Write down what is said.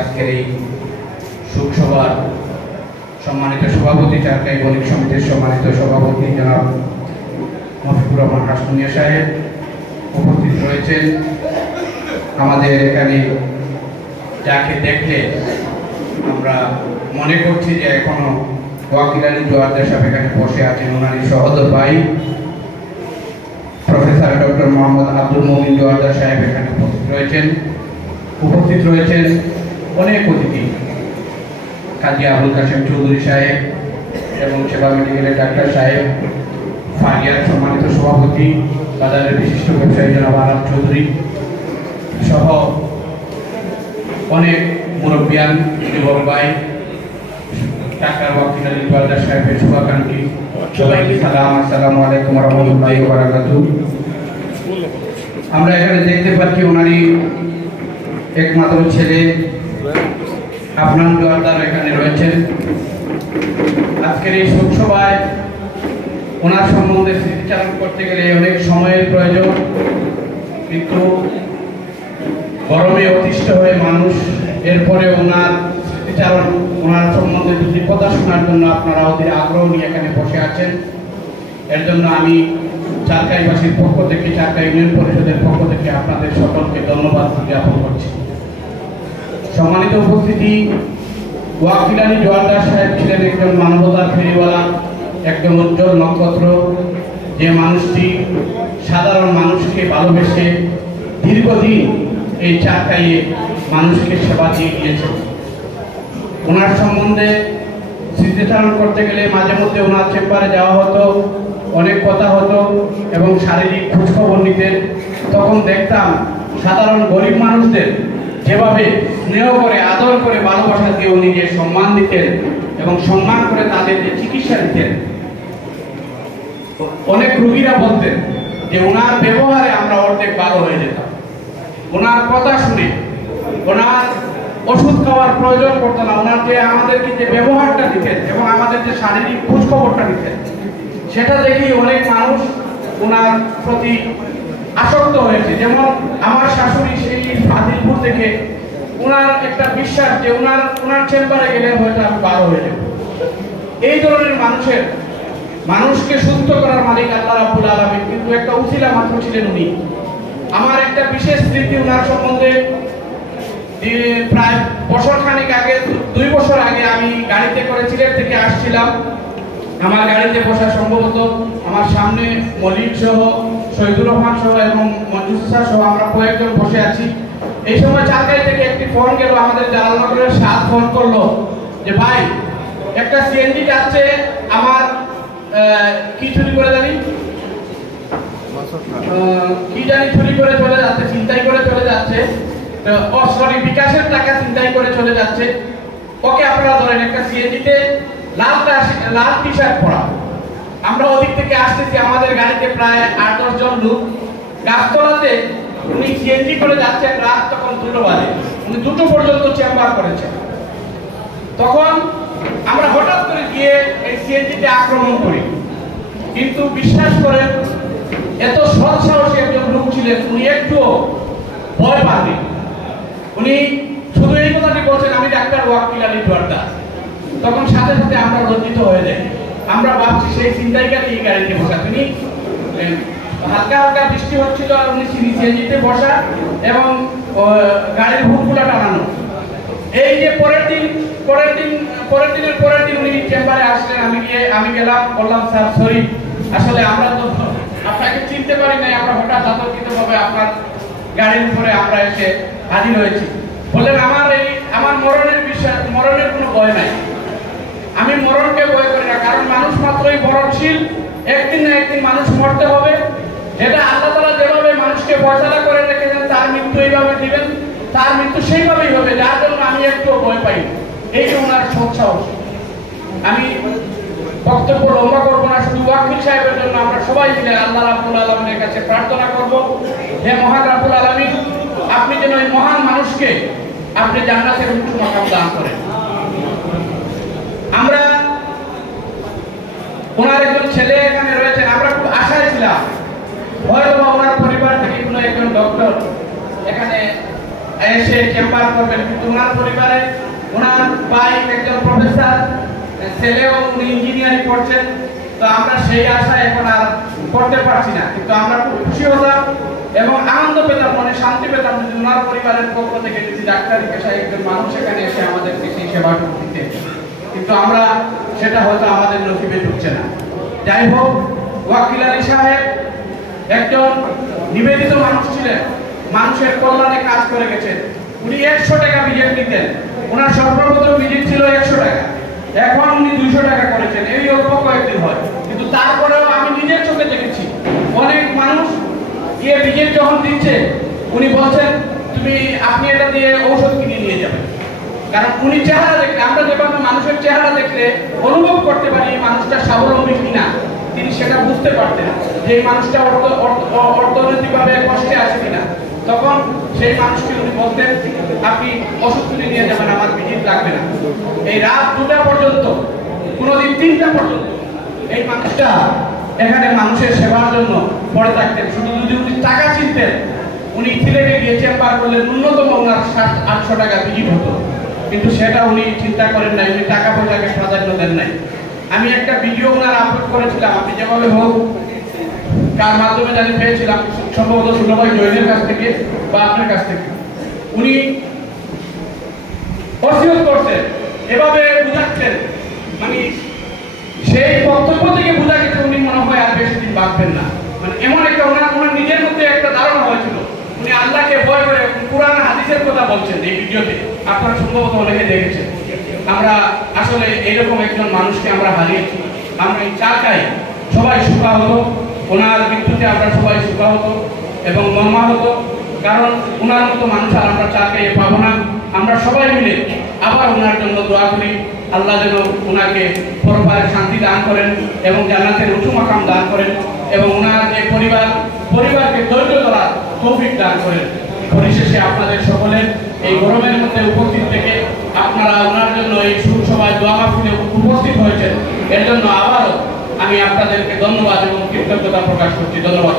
আজকের এই শোকসভার সম্মানিত সভাপতি, চারকাই বণিক সমিতির সম্মানিত সভাপতি জনাব মফিকুর রহমান হাসমিয়া সাহেব উপস্থিত রয়েছেন। আমাদের এখানে যাকে দেখলে আমরা মনে করছি যে এখনো ওয়াকিল আলী জোয়ারদার সাহেব এখানে বসে আছেন, ওনারই সহোদর ভাই প্রফেসর ডক্টর মোহাম্মদ আব্দুল মুমিন জোয়ারদার সাহেব এখানে উপস্থিত রয়েছেন অনেক অতিথি, কাজী আবুল কাশেম চৌধুরী সাহেব এবং সেবা মেডিকেলের ডাক্তার সাহেব, ফারিয়ার সম্মানিত সভাপতি, বাজারের বিশিষ্ট ব্যবসায়ী জনাব আরাম চৌধুরী সহ অনেক মুরব্বিয়ান, যুবক ভাই, ডাক্তার ওয়াকিল আলী জোয়ারদার সাহেবের শুভাকাঙ্ক্ষী, সবাইকে সালাম, আসসালামু আলাইকুম ওয়া রাহমাতুল্লাহি ওয়া বারাকাতুহু। আমরা এখানে দেখতে পাচ্ছি ওনারই একমাত্র ছেলে আফনান জোয়ারদার এখানে রয়েছেন। আজকের এই শোকসভায় ওনার সম্বন্ধে স্মৃতিচারণ করতে গেলে অনেক সময়ের প্রয়োজন, কিন্তু গরমে অতিষ্ঠ হয়ে মানুষ এরপরে ওনার স্মৃতিচারণ, ওনার সম্বন্ধে দুটি কথা শোনার জন্য আপনারা অধীর আগ্রহ নিয়ে এখানে বসে আছেন। এর জন্য আমি চারকাইবাসীর পক্ষ থেকে, চারকাই ইউনিয়ন পরিষদের পক্ষ থেকে আপনাদের সকলকে ধন্যবাদ জ্ঞাপন করছি। সম্মানিত উপস্থিতি, ওয়াকিল আলী জোয়ারদার সাহেব ছিলেন একজন মানবতার ফেরিওয়ালা, একজন উজ্জ্বল নক্ষত্র, যে মানুষটি সাধারণ মানুষকে ভালোবেসে দীর্ঘদিন এই চারকাইয়ে মানুষকে সেবা দিয়ে গিয়েছেন। ওনার সম্বন্ধে স্মৃতিচারণ করতে গেলে মাঝে মধ্যে ওনার চেম্বারে যাওয়া হতো, অনেক কথা হতো এবং শারীরিক খোঁজখবর নিতেন। তখন দেখতাম সাধারণ গরিব মানুষদের যেভাবে স্নেহ করে, আদর করে, ভালোবাসা দিয়ে উনি যে সম্মান দিতেন এবং সম্মান করে তাদের যে চিকিৎসা দিতেন। অনেক রোগীরা বলতেন যে ওনার ব্যবহারে আমরা অর্ধেক ভালো হয়ে যেতাম, ওনার কথা শুনে, ওনার ওষুধ খাওয়ার প্রয়োজন পড়তো না, ওনার যে আমাদেরকে যে ব্যবহারটা দিতেন এবং আমাদের যে শারীরিক খোঁজখবরটা দিতেন, সেটা দেখেই অনেক মানুষ ওনার প্রতি আসক্ত হয়েছে। যেমন আমার শাশুড়ি সেই ফাজিলপুর থেকে, ওনার একটা বিশ্বাস যে ওনার চেম্বারে গেলে হয়তো আমি ভালো হয়ে যাব। এই ধরনের মানুষকে সুস্থ করার মালিক আল্লাহ রাব্বুল আলামিন, কিন্তু একটা উসিলা মাত্র ছিলেন উনি। আমার একটা বিশেষ স্মৃতি ওনার সম্বন্ধে, প্রায় বছরখানেক আগে, 2 বছর আগে আমি গাড়িতে করে সিলেট থেকে আসছিলাম। আমার গাড়িতে বসা সম্ভবত আমার সামনে মলিক সহ, শহীদুর রহমান সহ এবং মঞ্জুসা সহ আমরা কয়েকজন বসে আছি। এই সময় চারকাই থেকে একটি ফোন গেল, আমাদের জালালনগরের সাথ ফোন করলো যে ভাই একটা সিএনজি যাচ্ছে, আমার কি চুরি করে জানি চুরি করে চলে যাচ্ছে, ছিনতাই করে চলে যাচ্ছে, বিকাশের টাকা ছিনতাই করে চলে যাচ্ছে, ওকে আপনারা ধরেন। একটা সিএনজিতে লাল টি শার্ট পরা, আমরা ওদিক থেকে আসতেছি, আমাদের গাড়িতে প্রায় 8-10 জন লোক। গাছতলাতে উনি সিএনজি করে যাচ্ছেন, রাত তখন 2টো বাজে, উনি 2টো পর্যন্ত চেম্বার করেছেন। তখন আমরা হঠাৎ করে গিয়ে এই সিএনজিতে আক্রমণ করি, কিন্তু বিশ্বাস করেন এত সৎ সাহসী একজন লোক ছিলেন, উনি একটুও ভয় পাননি। উনি শুধু এই কথাটি বলছেন, আমি ডাক্তার ওয়াকিল আলী জোয়ারদার। তখন সাথে সাথে আমরা লজ্জিত হয়ে যাই, আমরা ভাবছি সেই ছিনতাইকারী এই গাড়িতে বসা। তিনি হালকা হালকা বৃষ্টি হচ্ছিল আর উনি সিএনজিতে বসা এবং গাড়ির হুকগুলা টানানো। এই যে পরের দিন উনি চেম্বারে আসলেন, আমি গেলাম, বললাম স্যার সরি, আসলে আমরা তো আপনাকে চিনতে পারি নাই, আমরা হঠাৎ আতঙ্কিতভাবে আপনার গাড়ির উপরে আমরা এসে হাজির হয়েছি। বললেন আমার মরণের কোনো ভয় নাই, আমি মরণকে ভয় করি না, কারণ মানুষ মাত্রই মরণশীল, একদিন না একদিন মানুষ মরতে হবে। এটা আল্লাহ তাআলা যেভাবে মানুষকে ফয়সালা করে রেখেছেন, তার মৃত্যু এইভাবে দিবেন, তার মৃত্যু সেইভাবেই হবে, যার জন্য আমি একটু ভয় পাই। এই যে ওনার সৎসাহস। আমি বক্তব্য লম্বা করবো না, শুধু ওয়াকিল সাহেবের জন্য আমরা সবাই মিলে আল্লাহ রাব্বুল আলামিনের কাছে প্রার্থনা করব, হে মহান রাব্বুল আলামিন, আপনি যেন এই মহান মানুষকে আপনি জান্নাতের উচ্চ মাকাম দান করেন। আমরা ওনার একজন ছেলে এখানে রয়েছেন, আমরা খুব আশায় ছিলাম হয়তো ওনার পরিবার থেকে কোনো একজন ডক্টর এখানে এসে চেম্বার করবেন, কিন্তু ওনার পরিবারে ওনার ভাই একজন প্রফেসর, ছেলেও উনি ইঞ্জিনিয়ারিং করছেন। তো আমরা সেই আশা এখন আর করতে পারছি না, কিন্তু আমরা খুব খুশি হতাম এবং আনন্দ পেতাম, মনে শান্তি পেতাম যদি ওনার পরিবারের পক্ষ থেকে যদি ডাক্তারি পেশায় একজন মানুষ এখানে এসে আমাদেরকে সেই সেবাটুকু দিতেন, কিন্তু আমরা সেটা হয়তো আমাদের নসিবে ঢুকছে না। যাই হোক, ওয়াকিল আলী সাহেব একজন নিবেদিত মানুষ ছিলেন, মানুষের কল্যাণে কাজ করে গেছেন। উনি 100 টাকা ভিজিট নিতেন, ওনার সর্বপ্রথম ভিজিট ছিল 100 টাকা, এখন উনি 200 টাকা করেছেন। এই অল্প কয়েকদিন হয়, কিন্তু তারপরেও আমি নিজের চোখে দেখেছি অনেক মানুষ গিয়ে ভিজিট যখন দিচ্ছে উনি বলছেন আপনি এটা দিয়ে ঔষধ কিনে নিয়ে যাবেন। কারণ উনি চেহারা দেখলে, আমরা যেভাবে মানুষের চেহারা দেখলে অনুভব করতে পারি এই মানুষটা স্বাবলম্বী কিনা, তিনি সেটা বুঝতে পারতেন যে এই মানুষটা অর্থনৈতিকভাবে কষ্টে আছে কিনা। তখন সেই মানুষকে উনি বলতেন আপনি ওষুধ কিনে নিয়ে যাবেন, আমার ভিজিট লাগবে না। এই রাত 2টা পর্যন্ত, কোনোদিন 3টা পর্যন্ত এই মানুষটা এখানে মানুষের সেবার জন্য পড়ে থাকতেন। শুধু যদি উনি টাকা চিনতেন, উনি সিলেটে গিয়ে চেম্বার করলে ন্যূনতম ওনার 700-800 টাকা ভিজিট হতো, কিন্তু সেটা উনি চিন্তা করেন নাই, উনি টাকা পয়সাকে প্রাধান্য দেন নাই। আমি একটা ভিডিও ওনার আপলোড করেছিলাম, আপনি যেভাবে হোক কার মাধ্যমে জানি পেয়েছিলাম, সম্ভবত সুলভাই জৈনের কাছ থেকে বা আপনার কাছ থেকে। উনি ওসিয়ত করতেন, এভাবে বুঝাচ্ছেন, মানে সেই বক্তব্য থেকে বোঝা গেছে উনি মনে হয় আর বেশি দিন বাঁচবেন না। মানে এমন একটা ওনার নিজের মধ্যে একটা ধারণা হয়েছিল, উনি আল্লাহকে ভয় করে কুরআন হাদিসের কথা বলছেন এই ভিডিওতে, আপনারা সম্ভবত অনেকে দেখেছেন। আমরা আসলে এইরকম একজন মানুষকে আমরা হারিয়েছি। আমরা চাই সবাই সুখাহত, ওনার মৃত্যুতে আমরা সবাই সুখাহত এবং মর্মাহত, কারণ ওনার মতো মানুষ আর আমরা চাকে পাবো না। আমরা সবাই মিলে আবার ওনার জন্য দোয়া করি, আল্লাহ যেন ওনাকে পরপারে শান্তি দান করেন এবং জান্নাতের উঁচু মাকাম দান করেন এবং ওনার যে পরিবারকে ধৈর্য ধরার তৌফিক দান করেন। পরিশেষে আপনাদের সকলের এই গরমের মধ্যে উপস্থিত থেকে আপনারা ওনার জন্য এই সভায় দোয়া মাহফিলে উপস্থিত হয়েছেন, এর জন্য আবারও আমি আপনাদেরকে ধন্যবাদ এবং কৃতজ্ঞতা প্রকাশ করছি। ধন্যবাদ।